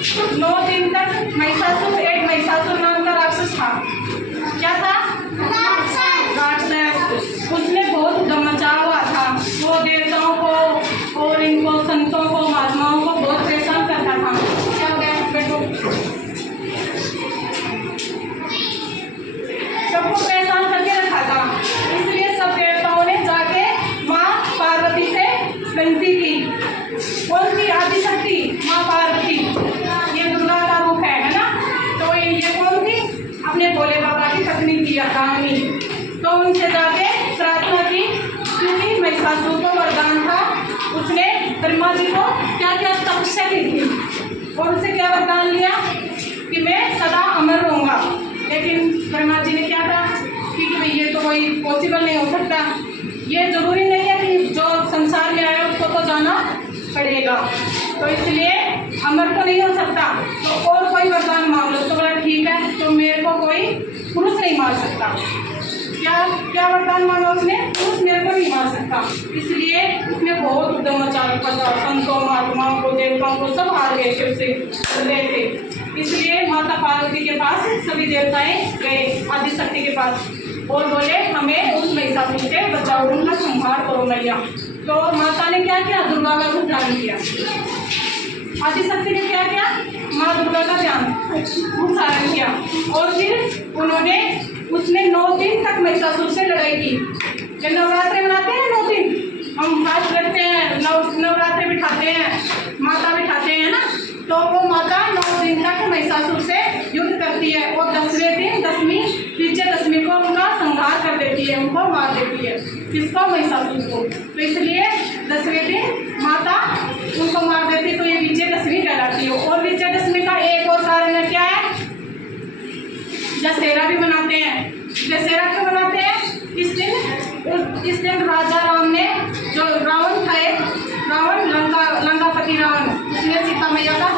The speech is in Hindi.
9 दिन तक महिषासुर, एक महिषासुर नाम का राक्षस था। क्या था? राक्षस। उसने बहुत उद्यम मचा हुआ था। वो देवताओं को और इनको संतों को, महात्माओं को बहुत परेशान करता था। क्या हो गया बेटो? सबको परेशान करके रखा था। इसलिए सब देवताओं ने जाके माँ पार्वती से विनती की। कौन सी? आदिशक्ति माँ पार्वती, ये दुर्गा का रूप है ना। तो ये कौन थी? अपने भोले बाबा की पत्नी थी अकामनी। तो उनसे जाके प्रार्थना की, क्योंकि महिषासुर को वरदान था। उसने ब्रह्मा जी को क्या क्या तपस्या की थी और उसे क्या वरदान लिया कि मैं सदा अमर रहूँगा। लेकिन ब्रह्मा जी ने क्या कहा कि भाई ये तो कोई पॉसिबल नहीं हो सकता, ये जरूरी नहीं है कि जो संसार में आया उसको तो जाना पड़ेगा, तो इसलिए अमर तो नहीं हो सकता, तो और कोई वरदान मांग लो। तो बोला ठीक है, तो मेरे को कोई पुरुष नहीं मार सकता। क्या क्या वरदान मांगा उसने? पुरुष मेरे को नहीं मार सकता। इसलिए उसने बहुत उद्यम मचा रखा, संतों, महात्माओं को, देवताओं को सब हार गए थे, उससे गए थे। इसलिए माता पार्वती के पास सभी देवताएं गए, आदिशक्ति के पास, और बोले हमें उस महिषासुर से बचाओ, उनका संहार करो मैया। तो माता ने क्या किया? दुर्गा का रूप धारण किया। आदिशक्ति ने क्या किया? माँ दुर्गा का ध्यान रूप धारण किया, और फिर उन्होंने उसने 9 दिन तक महिषासुर से लड़ाई की। जब नवरात्रि मनाते हैं 9 दिन, हम फास्ट रखते हैं, नवरात्रि बिठाते हैं, माता बिठाते हैं ना, तो वो माता 9 दिन तक महिषासुर से युद्ध करती है, और 10वें दिन, विजयदशमी को उनका संहार कर देती है, उनको मार देती है। किसको? महिषासुर को। तो इसलिए 10वें दिन माता उनको मार देती, तो ये विजयदशमी कहलाती है। और विजयदशमी का एक और कारण है, क्या है? दशहरा भी मनाते हैं। दशहरा क्यों मनाते हैं? इस दिन राजा राम ने, जो रावण था, रावण लंकापति रावण, उसने सीता मैया का